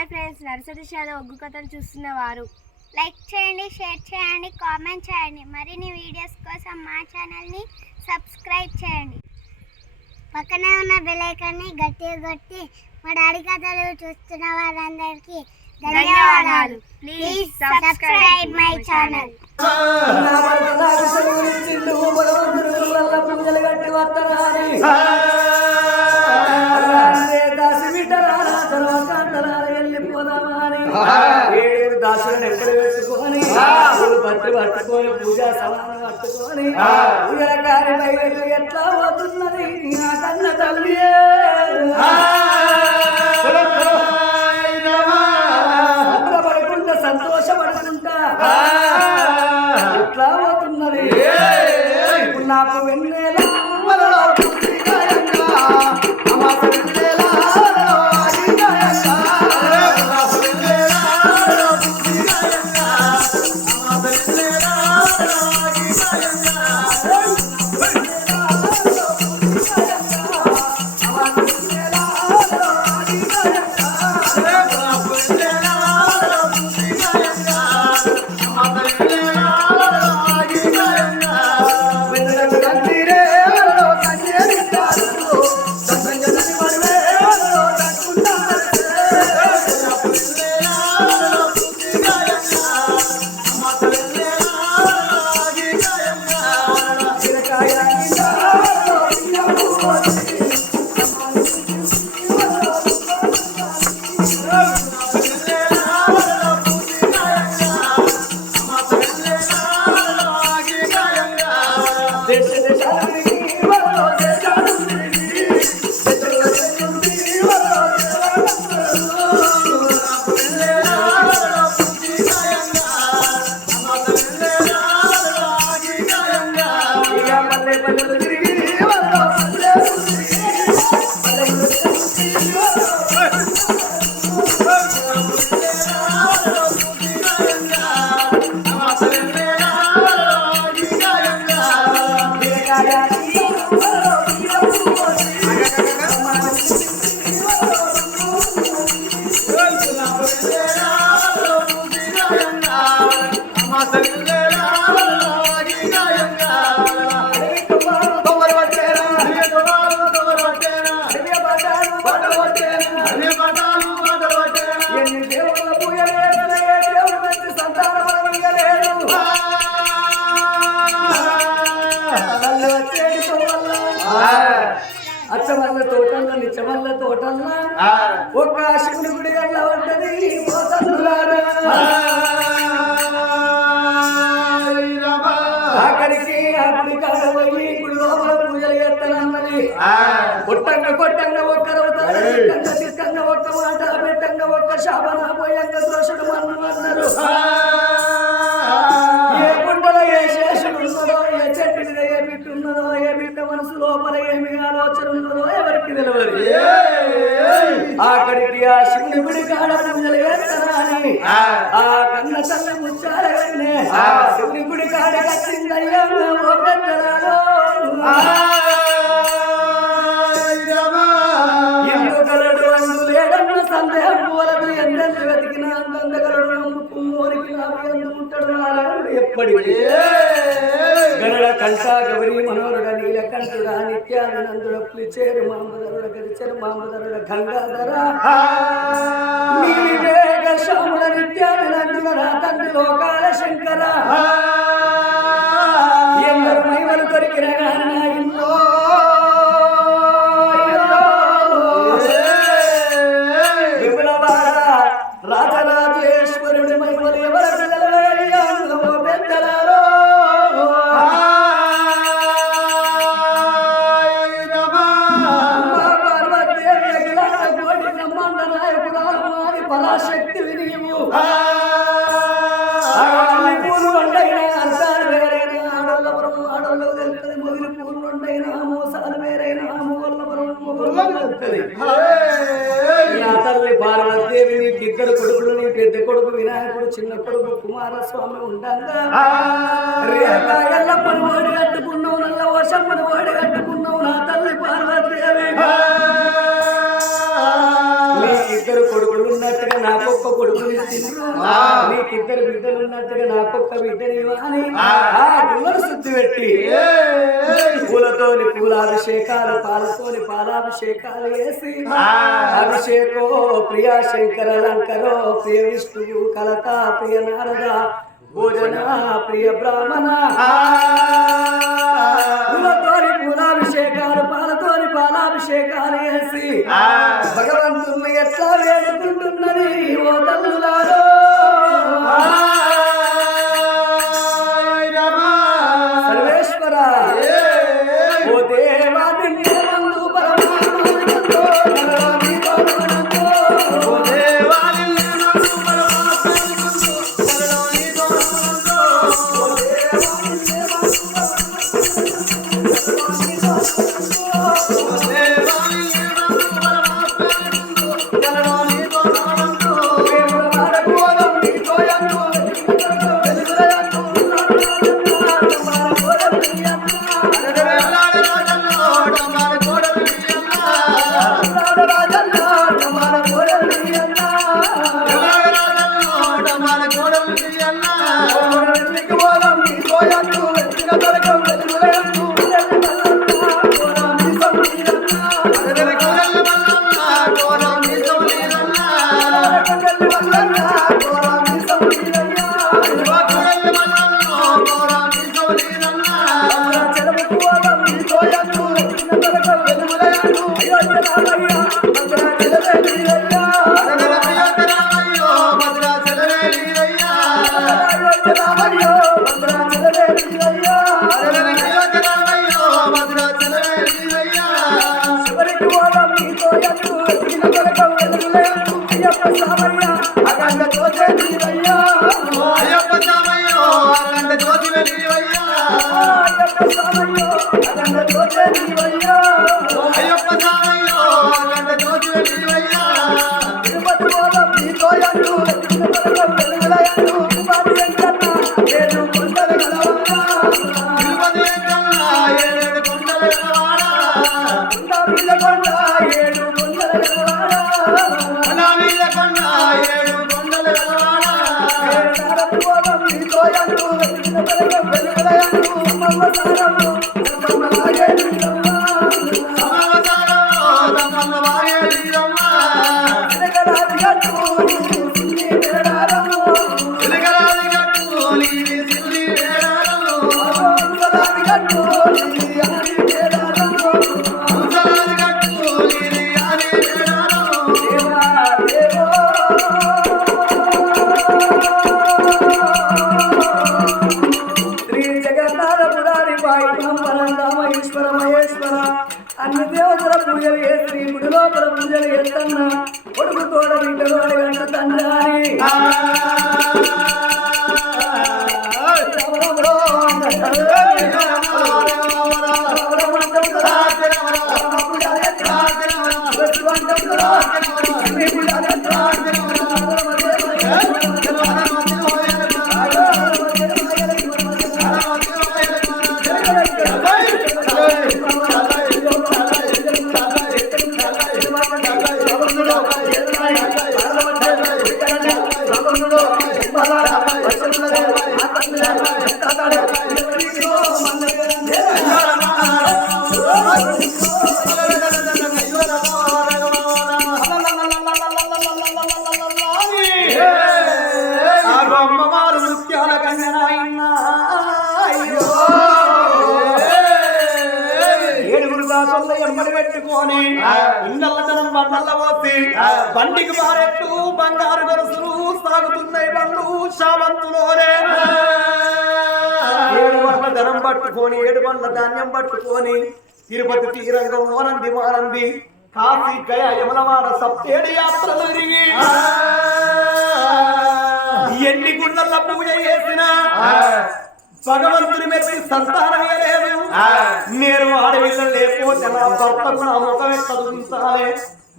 Hi friends, nursery shallow ఒగ్గు కథలు చూస్తున్నవారు like చేయండి, share చేయండి, కామెంట్ చేయండి. మరిన్ని వీడియోస్ కోసం మా ఛానల్ని సబ్స్క్రైబ్ చేయండి. పక్కనే ఉన్న బెల్ ఐకాన్ని గట్టిగా కొట్టి మా డాడీ కథలు చూస్తున్న వారందరికీ ధన్యవాదాలు. Please subscribe my channel. దాసులను ఎక్కడ పెట్టుకొని పట్టు పట్టుకొని పూజా సమానం పట్టుకొని ఉదరకారి బయలు ఎట్లా పోతున్నది నా కన్న తల్లి పడుకుంటా సంతోషపడుకుంటా ఎట్లా పోతున్నది ఇప్పుడు నాకు వెన్నెల అచ్చమల్ల తోటల్లో నిచ్చమల్ల తోటల్లో ఒక శివుడి గుడి గల్ల ఉంటది అక్కడికి అక్కడి కాడపోయి గుడి లోపల పూజలు చేస్తానన్నది కొట్టంగా కొట్టంగా ఒక్కరవుతారు తిట్టంగా ఒక్క మాట పెట్టంగా ఒక్క శాపన పోయంగా దోషుడు అన్నారు ఏ గుండెలో ఏ శేషుడు ఉన్నదో ఏ చెట్టు మీద ఏ బిడ్డ ఉన్నదో ఏ బిడ్డ మనసు లోపల ఏమి ఆలోచన ఉన్నదో ఎవరికి తెలియదు అక్కడికి ఆ శివుని గుడి కాడ పూజలు చేస్తానని ఆ కన్న తల్లి ముచ్చారనే శివుని గుడి కాడ కట్టిందయ్యా ఎందుకలడు అందు లేడన్న సందేహం వలదు ఎందెందు వెతికిన అందందగలడు నమ్ముకుమ్మోరికి నాకు ఎందుకుంటాడు ఎప్పటికీ గణడ కంఠ గౌరీ మనోరుడ నీలకంఠుడ నిత్యానందుడ పులిచేరు మామధరుడ గరిచెరు మామధరుడ గంగాధర నీవేగ శ్యాముడ నిత్యానందుడ నా తండ్రి లోకాల శంకర ఎందరు మైవలు దొరికిన గాని నా ఇల్లో విపులవాడ రాజరాజేశ్వరుడి మైవలు ఎవరు పెద్దలారో పరాశక్తి వినియము పూలు వండైనా అర్థాలు వేరైనా ఆడోళ్ళపురం ఆడోళ్ళకు తెలుస్తుంది మొగిలి పూలు వండైనా మోసాలు వేరైనా మొగోళ్ళపురం మొగోళ్ళకు తెలుస్తుంది నా తల్లి పార్వతీదేవి నీకు ఇద్దరు కొడుకులు నీ పెద్ద కొడుకు వినాయకుడు చిన్న కొడుకు కుమారస్వామి ఉండగా ఎల్లప్పని వాడి కట్టుకున్నావు నల్ల వర్షమ్మని వాడి కట్టుకున్నావు నా తల్లి పార్వతీదేవి ఇద్దరు కొడుకులు ఉన్నట్టుగా నాకొక్క కొడుకుని నీకిద్దరు బిడ్డలు ఉన్నట్టుగా నాకొక్క బిడ్డని అని ఆ గుమ్మను శుద్ధి పెట్టి పూలతోని పూలాభిషేకాలు పాలతోని పాలాభిషేకాలు వేసి అభిషేకో ప్రియా శంకర లంకరో ప్రియ విష్ణువు కలత ప్రియ నారద భోజన ప్రియ బ్రాహ్మణ పూలతోని పూలాభిషేకాలు పాలతోని పాలాభిషేకాలు వేసి భగవంతుని ఎట్లా వేడుకుంటున్నది ఓ తల్లులారో సర్వేశ్వర ఓ దేవా నిన్నే నందు పరమానందో నరని పరమానందో ఓ దేవా నిన్నే నందు పరమానందో నరని పరమానందో ఓ దేవా నిన్నే నందు అన్ని దేవతల పూజలు చేసి గుడి లోపల పూజలు చేస్తున్నా కొడుకు తోడ బిడ్డలు అడగంట తండ్రి పెట్టుకొని ఇండల్లతనం బండల్ల పోసి బండికి మారెట్టు బంగారు గొలుసులు సాగుతున్నాయి బండు శావంతులోనే 7 బండ్ల ధనం పట్టుకొని 7 బండ్ల ధాన్యం పట్టుకొని తిరుపతి తీరంగం ఓనంది మానంది కాశీ గయ యమలవాడ సప్తేడు యాత్రలు తిరిగి ఎన్ని గుండల్ల పూజ చేసిన భగవంతుని మెచ్చి సంతానం లేదు. నేను ఆడవిల్ల లేకపోతే నా భర్తకు నా ముఖం ఎక్కడ చూపించాలి,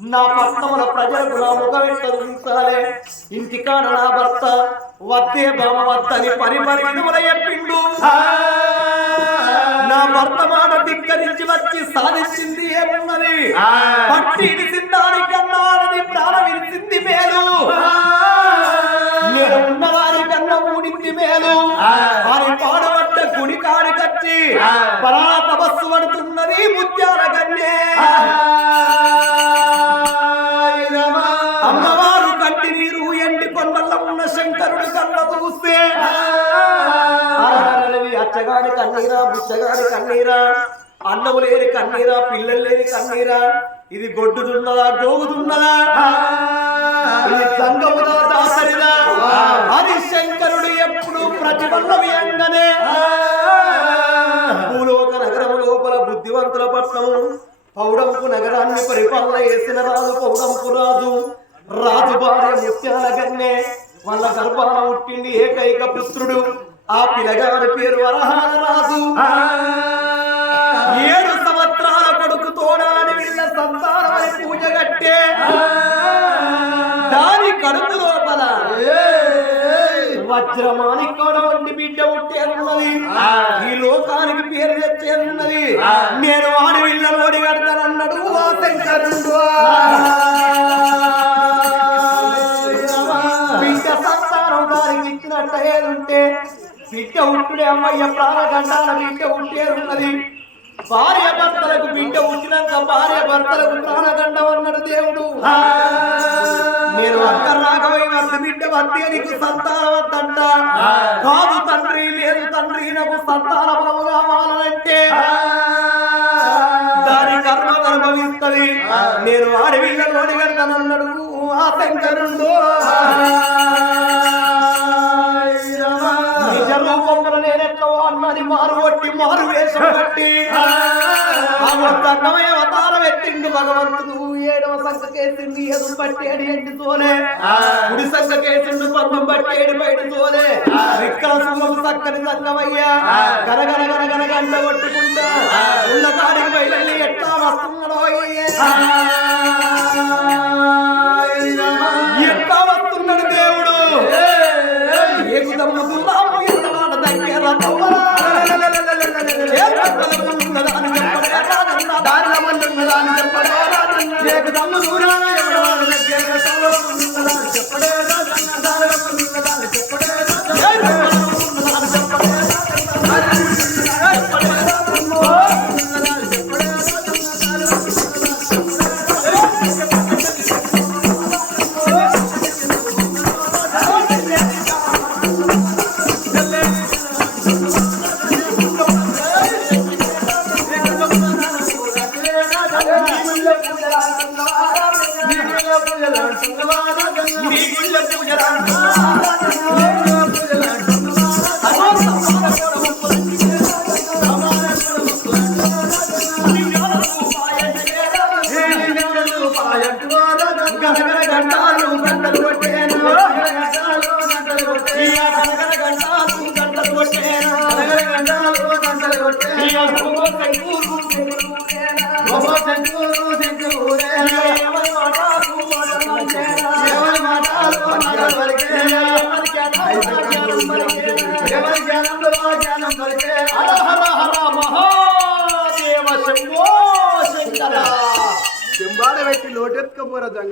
నా పట్టణముల ప్రజలకు నా ముఖం ఎట్లా చూపించాలి ఇంటికాడ నా భర్త వద్దే బామ వద్దని పరి విధముల చెప్పిండు నా భర్త మాట ధిక్కరించి వచ్చి సాధించింది ఏమున్నది పట్టి ఇడిసిందానికన్నా ప్రాణం ఇడిసింది మేలు నేను ఉన్నవారి కన్నా ఊడింది మేలు వారి పాడబడ్డ గుడి కాడి కచ్చి పరా తపస్సు పడుతున్నది ముత్యాల కన్నే అమ్మవారు కంటి నీరు ఎండి కొండల్లో ఉన్న శంకరుడి కళ్ళ చూస్తే అచ్చగారి కన్నీరా బుచ్చగారి కన్నీరా అన్నము లేని కన్నీరా పిల్లలు లేని కన్నీరా ఇది గొడ్డుతున్నదా గోగుతున్నదా ఇది సంగముదా దాసరిదా అని శంకరుడు ఎప్పుడు ప్రతిబల్లమయంగానే భూలోక నగరము లోపల బుద్ధివంతుల పట్నం పౌడంపు నగరాన్ని పరిపాలన చేసిన రాజు పౌడంపు రాజు రాజు భార్య ముత్యాల గన్నే వాళ్ళ గర్భాన పుట్టింది ఏకైక పుత్రుడు ఆ పిల్లగారి పేరు వరహాల రాజు 7 సంవత్సరాల కొడుకు తోడాని వీళ్ళ సంతానమని పూజ కట్టే దాని కడుపు లోపల వజ్రమాణిక్యం వంటి బిడ్డ పుట్టేనున్నది ఈ లోకానికి పేరు తెచ్చేనున్నది నేను వాడి వీళ్ళలోని కడతానన్నాడు ఆ శంకరుడు బిడ్డ సంతానం దానికి ఇచ్చినట్టు ఏదుంటే బిడ్డ ఉట్టుడే అమ్మయ్య ప్రాణగండాల బిడ్డ ఉట్టేరున్నది భార్య భర్తలకు బిడ్డ ఉట్టినాక భార్య భర్తలకు ప్రాణగండం అన్నాడు దేవుడు నేను అక్కడ రాకపోయి వర్త బిడ్డ వద్దే నీకు సంతానం వద్దంట కాదు తండ్రి లేదు తండ్రి నాకు సంతానము కావాలంటే దాని కర్మ అనుభవిస్తుంది నేను అడవిలోని కడతానన్నాడు ఆ శంకరుడు నిజ రూపంలో నేనెట్లో అన్నది మారు కొట్టి మారు వేషం కట్టి అన్నమయ అవతారం ఎత్తిండు భగవంతుడు 7వ సంఖ కేసింది ఎదురు పట్టేడు ఎండి తోలే కుడి సంఖ కేసిండు పందం పట్టేడు బయట తోలే విక్కల సుఖం చక్కని సంగమయ్యా గనగన గనగన గంట కొట్టుకుంటా ఉన్న కాడికి బయలు ఎట్లా వస్తున్నాడో ఎట్లా వస్తున్నాడు దేవుడు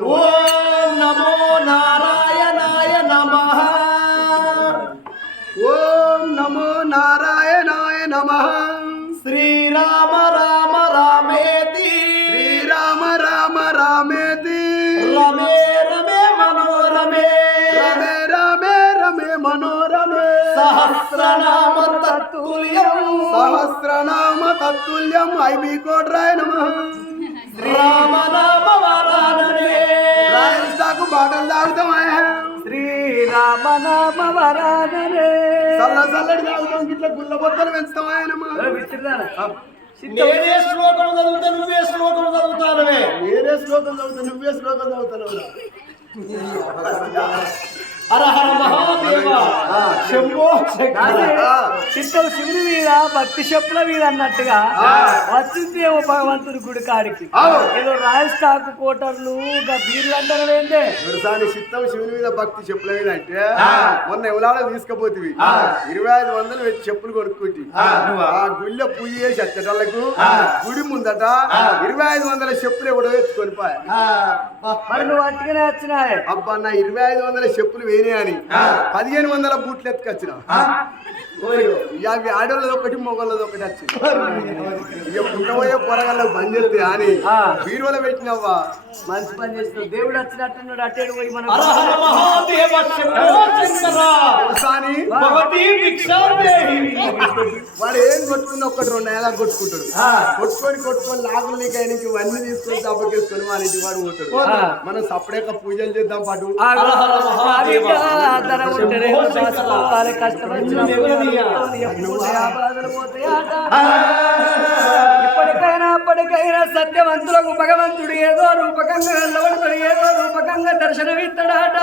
ఓం నమో నారాయణాయ నమః ఓం నమో నారాయణాయ నమః శ్రీరామ రామ రామేతి శ్రీరామ రామ రామేతి రమే రమే మనోరమే రమే రమే రమే మనోరమే సహస్రనామ తత్తుల్యం ఐబి కోట్రాయ నమః రామ నామ వరాననే రాయలకు బాటలు తాగుతామా శ్రీరామ నామ వరాననే చల్లడి తాగుతాం ఇట్లా గుల్ల బొత్తలు పెంచుతామా నేనే శ్లోకం చదువుతా నువ్వే శ్లోకం చదువుతానవే నేనే శ్లోకం చదువుతా నువ్వే శ్లోకం చదువుతాను హర హర మహాదేవ చిత్తం శివుని మీద భక్తి చెప్పుల మీద అన్నట్టుగా వచ్చింది ఏమో భగవంతుడి గుడి కాడికి ఏదో రాయల్ స్టాక్ కోటర్లు బీర్లు అంటారు ఏంటే చిత్తం శివుని మీద భక్తి చెప్పుల మీద అంటే మొన్న ఎవలాడో తీసుకపోతుంది 2500 పెట్టి చెప్పులు కొనుక్కుంటి ఆ గుళ్ళో పూజ చేసి వచ్చేటోళ్ళకు గుడి ముందట 2500 చెప్పులు ఎవడో ఎత్తుకొని మరి నువ్వు అట్టుగానే వచ్చినాయి అబ్బా నా 2500 చెప్పులు వేరే అని 1500 బూట్లు ఎత్తుకొచ్చిన అవి ఆడోళ్ళది ఒకటి మొగోళ్ళది ఒకటి వచ్చింది ఇక పుట్టబోయే పొరగల్లకు బంద్ చేస్తే అని బీరువలో పెట్టినవ్వా మంచి పని చేస్తావు దేవుడు వచ్చినట్టున్నాడు అట్టేడు పోయి మనం వాడు ఏం కొట్టుకుని ఒక్కటి 2 నెలలకు కొట్టుకుంటాడు కొట్టుకొని లాగులు నీకు ఆయనకి ఇవన్నీ తీసుకొని దెబ్బకేసుకొని వాళ్ళ ఇంటికి వాడు పోతాడు మనం సపరేట్గా పూజలు చేద్దాం పాటు ఇప్పటికైనా సత్యవంతులకు భగవంతుడు ఏదో రూపకంగా నిలబడతాడు ఏదో రూపకంగా దర్శనమిస్తాడాట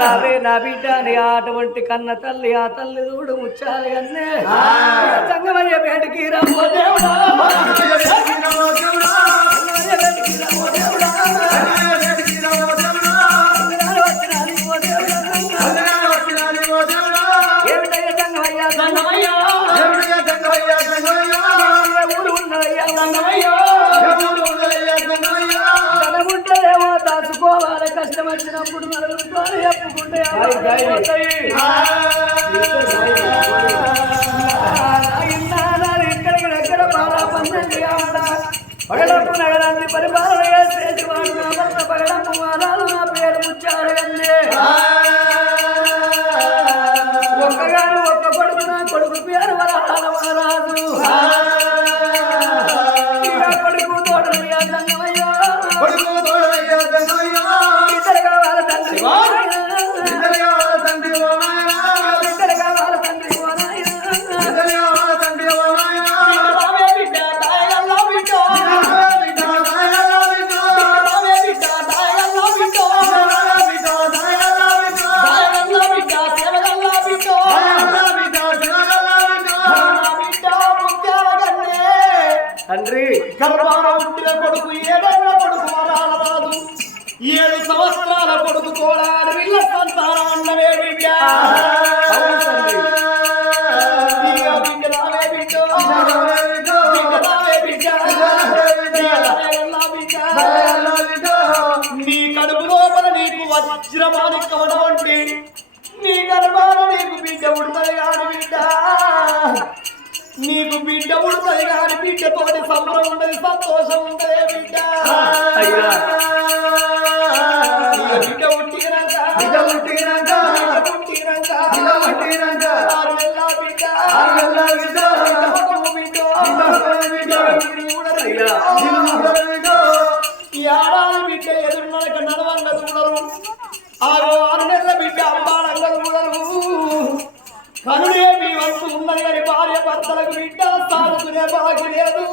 రావే నా బిడ్డ అని అటువంటి కన్న తల్లి ఆ తల్లి చూడు ముచ్చాలి అన్నే సంగమయ్య బయటికి రమ్మో దేవుడా ధనముంటేమో దాచుకోవాలి కష్టం వచ్చినప్పుడు నలుగురితో చెప్పుకుంటే ఇక్కడికి దగ్గర బాగా పందండి పగడపు నగరాన్ని పరిపాలన చేసేది వాడు నా భర్త పగడపు వారాలు నా పేరు ముచ్చాడు అందే ఒక్కగారు ఒక్క కొడుకు నా కొడుకు పేరు వరహాల మహారాజు కొడుకు తోడయ్యా దంగమయ్యా ఇద్దరుగా వాళ్ళ తండ్రి ఇద్దరుగా వాళ్ళ తండ్రి తండ్రి గర్భాన కొడుకు 7 ఏళ్ల కొడుకు వరాలరాదు 7 సంవత్సరాల కొడుకు కోడాడు వీళ్ళ సంతానం అన్నవే బిడ్డ నీ కడుపు లోపల నీకు వజ్రమాని కవడం అంటే నీ గర్భాన నీకు బిడ్డ ఉడతది కాని బిడ్డ నీకు బిడ్డ ఉడతది కాని బిడ్డతోటి సంబరం ఉండదు సంతోషం ఉంటదే బిడ్డ బిడ్డ ఉట్టినాక ఏడాది బిడ్డ ఎదురునక నడవంగ చూడరు 6 నెలల బిడ్డ అమ్మానంగ చూడరు కనుడే మీ వంతు ఉన్నది అని భార్య భర్తలకు బిడ్డ సాగుకునే బాగు లేదు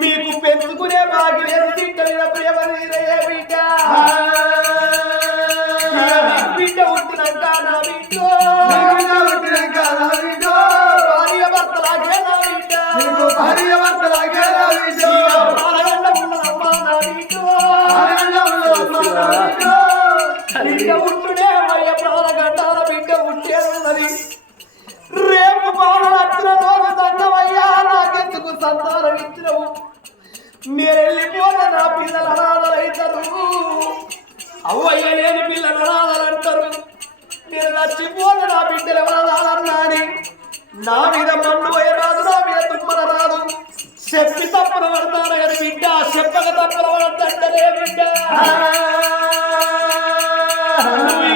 మీకు పెంచుకునే బాగు లేదు బిడ్డ మీద ప్రేమ నీరయ్యే బిడ్డ బిడ్డ పుట్టినాక నా బిడ్డ భార్య భర్తలాగే నా బిడ్డ బాలగండ ఉన్నదమ్మా నా బిడ్డ బిడ్డ పుట్టుడే అయ్య ప్రాణగండాల బిడ్డ పుట్టేది రేపు బాణలు వచ్చిన రోజు దండమయ్యా నాకెందుకు సంతానం ఇచ్చినవు నేను వెళ్ళిపోతే నా పిల్లలు అనాథలైతారు అవ్వయ్య లేని పిల్లలు అనాథలంటారు నేను నచ్చిపోతే నా బిడ్డలు ఎవరనాలన్నాని నా మీద మన్ను పోయే రాదు నా మీద తుమ్మల రాదు చెప్పి తప్పున పడతాను కానీ బిడ్డ చెప్పక తప్పున పడతంటలే బిడ్డ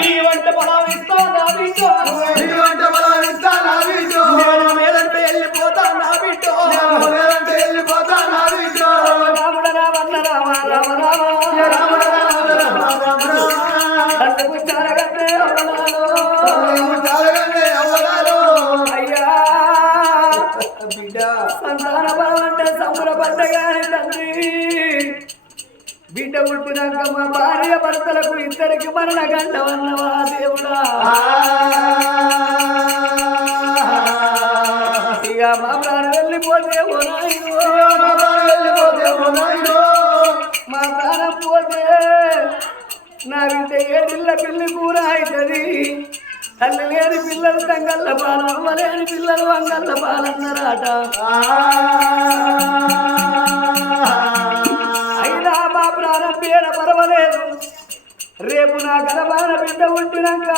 ఈ వంట బలావిస్తావు నా బిడ్డ నేను లేదంటే వెళ్ళిపోతా నా బిడ్డ రాముడ రామన్న రామ రామ అయ్యా బిడ్డ సంతాన బలం అంటే సంబరపడ్డగానే తండ్రి బిడ్డ పుట్టి పుట్టినాక మా భార్య భర్తలకు ఇద్దరికి మరణ గంటవన్నవా దేవుడా ఇక మా ప్రాణం వెళ్ళిపోతే ఓ నాయనో మా ప్రాణం వెళ్ళిపోతే ఓ నాయనో మా ప్రాణం పోతే నా బిడ్డ ఏడిళ్ళ పిల్లి కూర అవుతుంది తల్లి లేని పిల్లలు తంగళ్ళ పాలు అమ్మ లేని పిల్లలు వంగళ్ళ పాలన్నారాట అయినా మా ప్రాణం పేర పర్వాలేదు రేపు నా గర్భాన బిడ్డ ఉంటున్నాక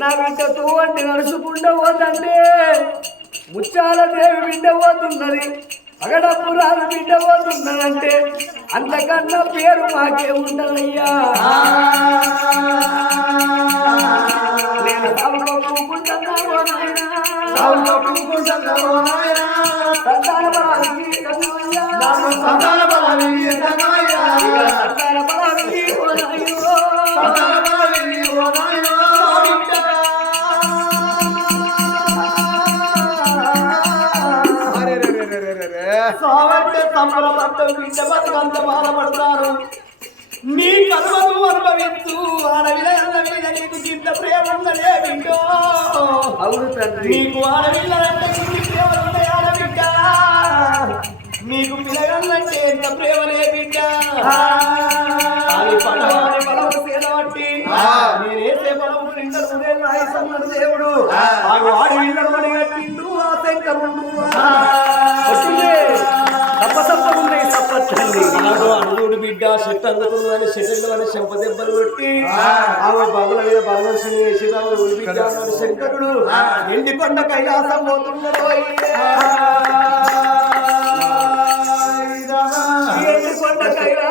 నా బిడ్డతో వంటి నడుచుకుంటూ పోతంటే ముచ్చాల దేవి బిడ్డ పోతున్నది అగడపురాలు బిడ్డ పోతున్నదంటే అంతకన్నా పేరు మాకే ఉండదయ్యా నేను సాగుకుంటున్నావో నాయనా సాగుకుంటున్నావో నాయనా సంతాన బలానికి సంతాన బలానికి సంతాన బలానికి ఓ నాయనో సంతాన బలానికి ఓ నాయనో సావంటే సంబరపడతాం బిడ్డ బతుకంత బాధపడతారు నీ కర్మను అనుభవిస్తూ ఆడవిల మీద నీకు చింత ప్రేమ ఉన్నదే బిడ్డో అవును తండ్రి నీకు ఆడవిల్లంటే ప్రేమ ఉంది ఆడబిడ్డ నీకు పిల్లగాళ్ళంటే ఎంత ప్రేమలే బిడ్డ అది పడవాని బలము సేదబట్టి నేనేసే బలము నిందలు రాయిసమ్మడు దేవుడు ఆడు ఇళ్ళను కట్టిండు ఆ శంకరుడు తప్పసప్పగున్నాయి తప్పచ్చండి అనుగుడు బిడ్డ చెట్టు అందుకుందని చెట్లు అని చెంప దెబ్బలు కొట్టి ఆమె బగుల మీద బలవలసిన వేసి బిడ్డ అన్నాడు శంకరుడు ఎండి కొండ కైలాసం పోతున్నాడు ఎండి కొండ కైలాసం